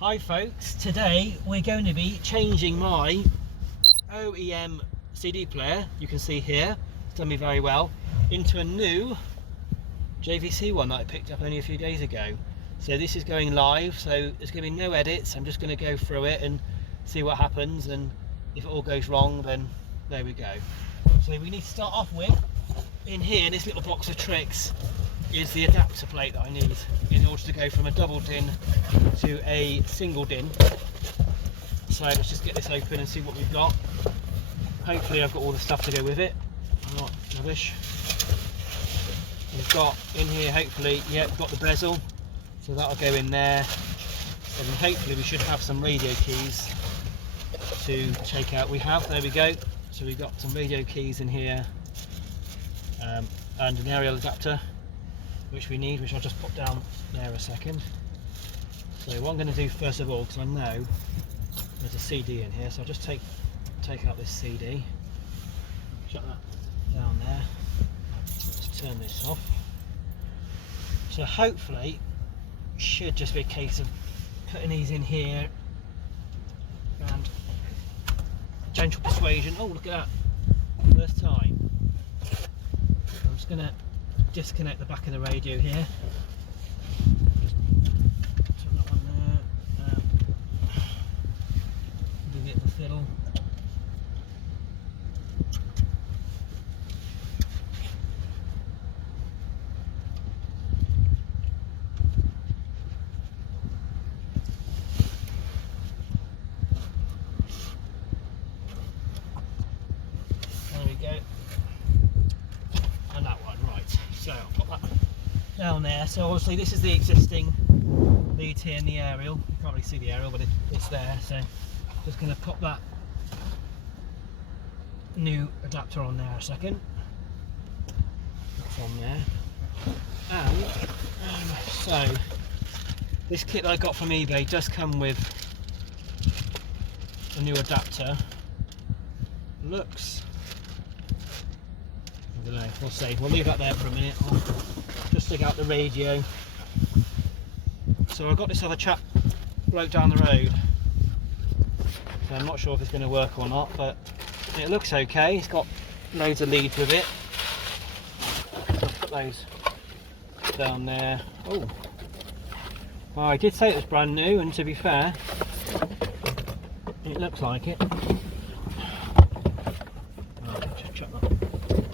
Hi folks, today we're going to be changing my OEM CD player, you can see here, it's done me very well, into a new JVC one that I picked up only a few days ago. So this is going live, so there's going to be no edits. I'm just going to go through it and see what happens, and if it all goes wrong then there we go. So we need to start off with, in here, in this little box of tricks, is the adapter plate that I need in order to go from a double DIN to a single DIN. So let's just get this open and see what we've got. Hopefully I've got all the stuff to go with it. I'm not rubbish. We've got in here, hopefully, yeah, we've got the bezel, so that'll go in there. And hopefully we should have some radio keys to take out. We have, there we go. So we've got some radio keys in here, and an aerial adapter, which we need, which I'll just put down there a second. So what I'm going to do first of all, because I know there's a CD in here, so I'll just take out this CD, shut that down there, let's turn this off. So hopefully should just be a case of putting these in here and gentle persuasion. Oh, look at that, first time. I'm just going to disconnect the back of the radio here. Turn that one there. Give it the fiddle. There we go. And that one, right. So I'll put that down there. So obviously this is the existing lead here in the aerial. You can't really see the aerial, but it's there. So just going to pop that new adapter on there a second. It's on there. And so this kit that I got from eBay does come with a new adapter. Looks, I don't know, we'll see. We'll leave that there for a minute. I'll just dig out the radio. So I've got this other chap bloke down the road. So I'm not sure if it's going to work or not, but it looks okay. It's got loads of leads with it. So I'll put those down there. Oh, well, I did say it was brand new, and to be fair, it looks like it.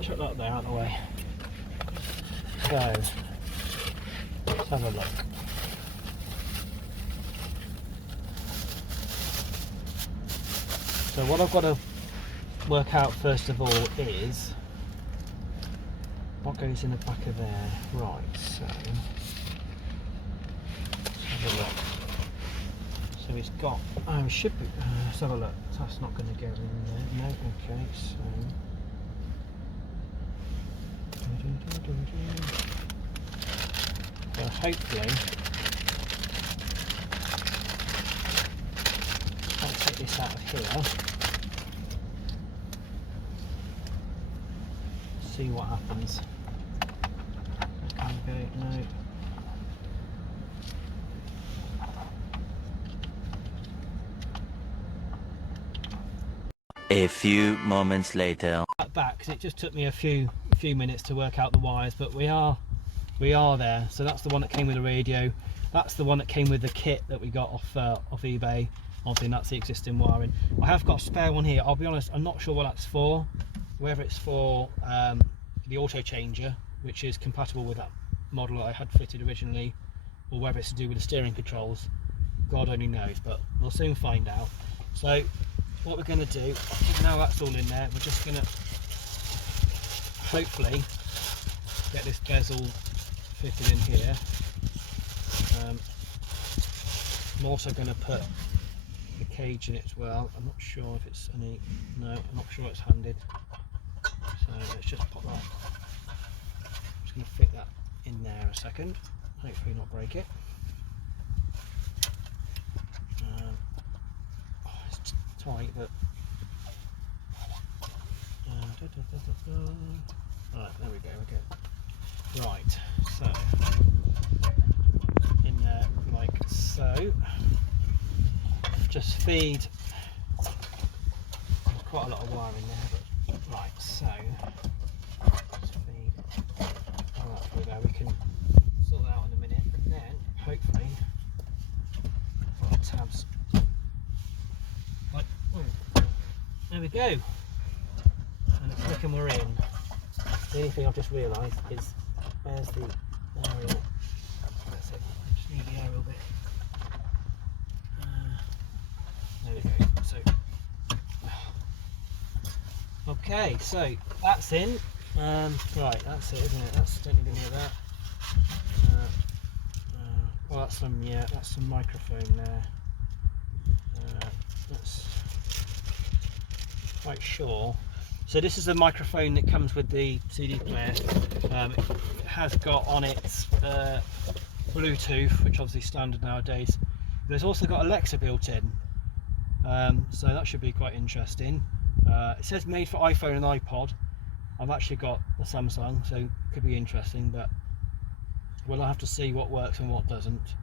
Chuck that there out of the way. So let's have a look. So what I've got to work out first of all is what goes in the back of there. Right, so let's have a look. So it's got, it should be, let's have a look. That's not going to go in there. No, okay, so well, hopefully I'll take this out of here, see what happens. Okay, no. A few moments later. Back, because it just took me a few minutes to work out the wires, but we are there. So that's the one that came with the radio. That's the one that came with the kit that we got off eBay. Obviously, that's the existing wiring. I have got a spare one here. I'll be honest, I'm not sure what that's for. Whether it's for the auto changer, which is compatible with that model that I had fitted originally, or whether it's to do with the steering controls, God only knows. But we'll soon find out. So what we're going to do, now that's all in there, we're just going to hopefully get this bezel fitted in here. I'm also going to put the cage in it as well. I'm not sure if it's any, no, I'm not sure it's handed. So let's just pop that, I'm just going to fit that in there a second, hopefully not break it. It's tight, but right, there we go. Right, so in there like so. just feed quite a lot of wire in there, but right, so just feed all that through there. We can sort that out in a minute, and then hopefully the tabs like, there we go, and it's looking we're in. The only thing I've just realised is where's the aerial. That's it, I just need the aerial bit. There we go. So okay, so that's in. Right, that's it, isn't it? Don't need any of that. Well, that's some microphone there. That's quite sure. So this is the microphone that comes with the CD player. It has got on it Bluetooth, which obviously is standard nowadays. There's also got Alexa built in, so that should be quite interesting. It says made for iPhone and iPod. I've actually got a Samsung, so it could be interesting, but we'll have to see what works and what doesn't.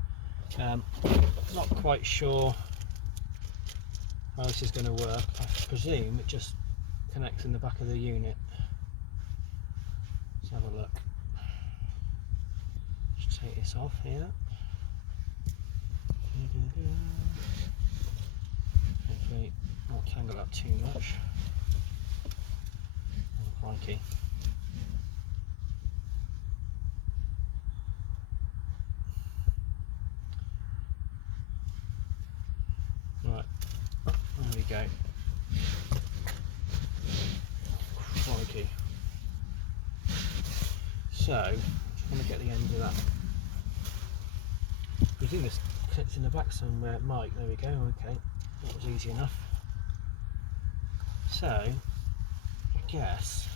Not quite sure how this is going to work. I presume it just connects in the back of the unit. Let's have a look. Just take this off here. Hopefully not tangle up too much. Oh, crikey. Right, there we go. Crikey. So, I just want to get the end of that. I think this clips in the back somewhere. Mike, there we go. Okay, that was easy enough. So, I guess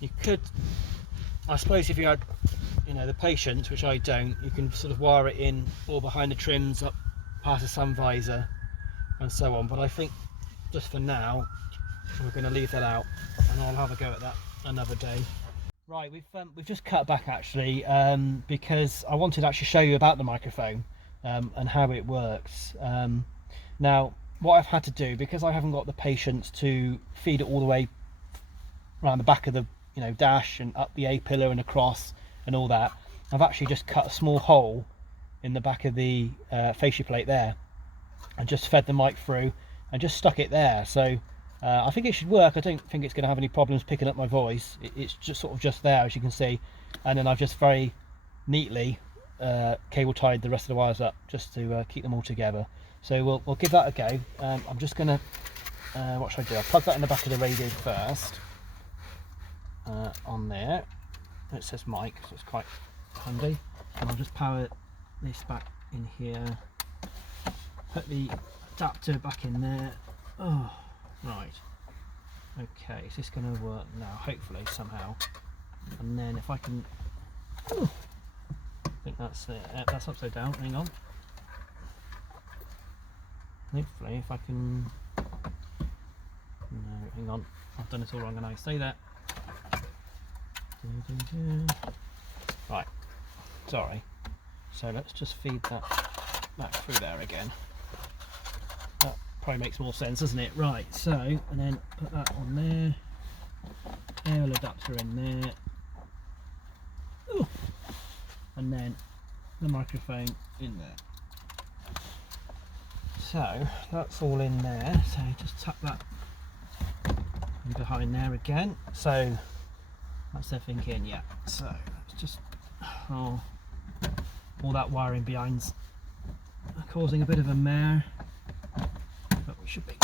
you could, I suppose, if you had, the patience, which I don't, you can sort of wire it in or behind the trims up past the sun visor and so on. But I think just for now, we're going to leave that out, and I'll have a go at that another day. Right, we've just cut back actually, because I wanted to actually show you about the microphone and how it works. Now, what I've had to do, because I haven't got the patience to feed it all the way around the back of the dash and up the A-pillar and across and all that, I've actually just cut a small hole in the back of the fascia plate there and just fed the mic through and just stuck it there. So I think it should work. I don't think it's going to have any problems picking up my voice. It's just sort of just there, as you can see, and then I've just very neatly cable tied the rest of the wires up just to keep them all together. So we'll give that a go. I'm just going to, what should I do? I'll plug that in the back of the radio first, on there. It says mic, so it's quite handy. And I'll just power this back in here, put the adapter back in there. Oh, right. Okay, is this going to work now? Hopefully, somehow. And then if I can, I think that's it. That's upside down. Hang on. Hopefully, if I can. No, hang on. I've done this all wrong, and I say that. Right. Sorry. So let's just feed that through there again. That probably makes more sense, doesn't it? Right. So, and then put that on there. Aerial adapter in there. Ooh. And then the microphone in there. So that's all in there. So just tuck that behind there again. So that's everything in, yeah. So it's just all that wiring behind's causing a bit of a mare, but we should be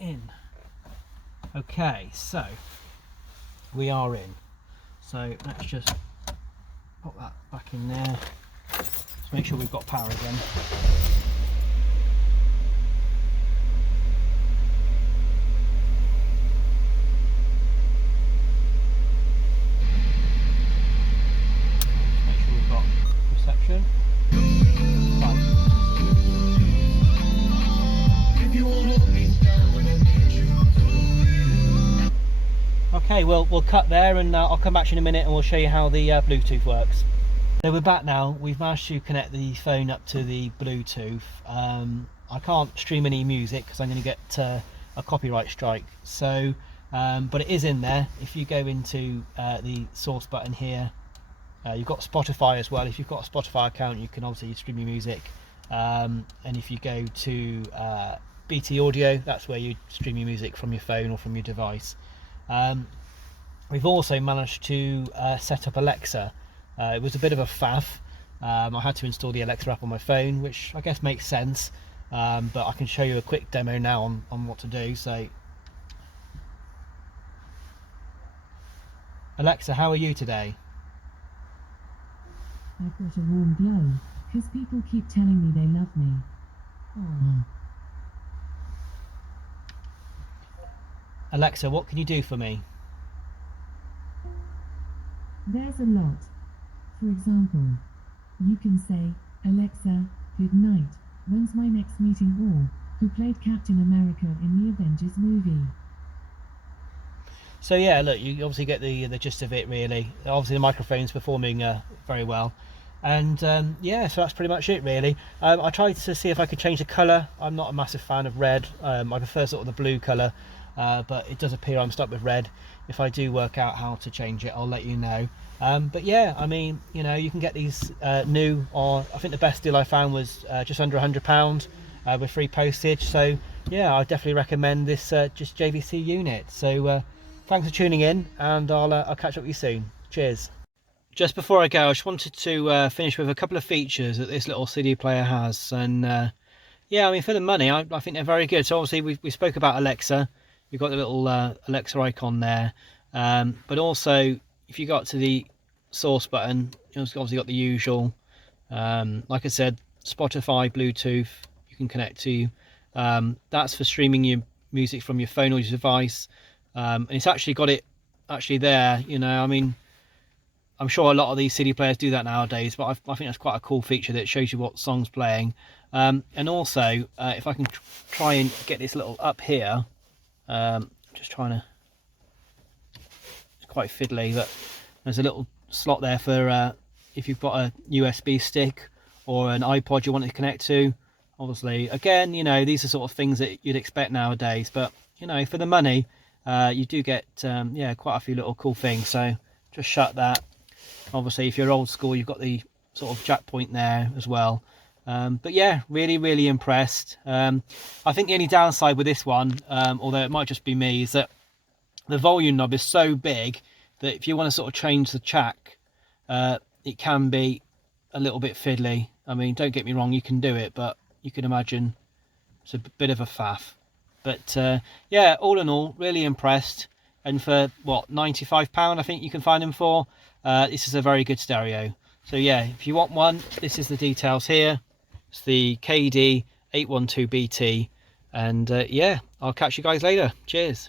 in. Okay, so we are in. So let's just put that back in there. Just make sure we've got power again. Okay, we'll cut there, and I'll come back to you in a minute and we'll show you how the Bluetooth works. So we're back now. We've managed to connect the phone up to the Bluetooth. I can't stream any music because I'm going to get a copyright strike. So, but it is in there. If you go into the source button here, you've got Spotify as well. If you've got a Spotify account, you can obviously stream your music. And if you go to BT Audio, that's where you stream your music from your phone or from your device. We've also managed to set up Alexa. It was a bit of a faff. I had to install the Alexa app on my phone, which I guess makes sense. But I can show you a quick demo now on what to do. So, Alexa, how are you today? I've got a warm glow, because people keep telling me they love me. Aww. Alexa, what can you do for me? There's a lot. For example, you can say, Alexa, good night, when's my next meeting? Or, who played Captain America in the Avengers movie? So yeah, look, you obviously get the gist of it really. Obviously the microphone's performing very well. And yeah, so that's pretty much it really. I tried to see if I could change the colour. I'm not a massive fan of red. I prefer sort of the blue colour. But it does appear I'm stuck with red. If I do work out how to change it, I'll let you know. But yeah, I mean, you know, you can get these new, or I think the best deal I found was just under £100 with free postage. So yeah, I definitely recommend this just JVC unit. So thanks for tuning in, and I'll catch up with you soon. Cheers. Just before I go, I just wanted to finish with a couple of features that this little CD player has. And yeah, I mean, for the money, I think they're very good. So obviously we spoke about Alexa. You've got the little Alexa icon there, but also if you got to the source button, you've obviously got the usual, like I said, Spotify, Bluetooth, you can connect to. That's for streaming your music from your phone or your device, and it's actually got it there. You know, I mean, I'm sure a lot of these CD players do that nowadays, but I think that's quite a cool feature that shows you what song's playing. And also, if I can try and get this little up here. Just trying to, it's quite fiddly, but there's a little slot there for if you've got a USB stick or an iPod you want to connect to. Obviously, again, you know, these are sort of things that you'd expect nowadays, but you know, for the money, you do get yeah, quite a few little cool things. So just shut that. Obviously, if you're old school, you've got the sort of jack point there as well. But yeah, really impressed. I think the only downside with this one, although it might just be me, is that the volume knob is so big that if you want to sort of change the track, it can be a little bit fiddly. I mean, don't get me wrong, you can do it, but you can imagine it's a bit of a faff. But yeah, all in all, really impressed. And for what, £95 I think you can find them for, this is a very good stereo. So yeah, if you want one, this is the details here. It's the KD-T812BT, and yeah, I'll catch you guys later. Cheers.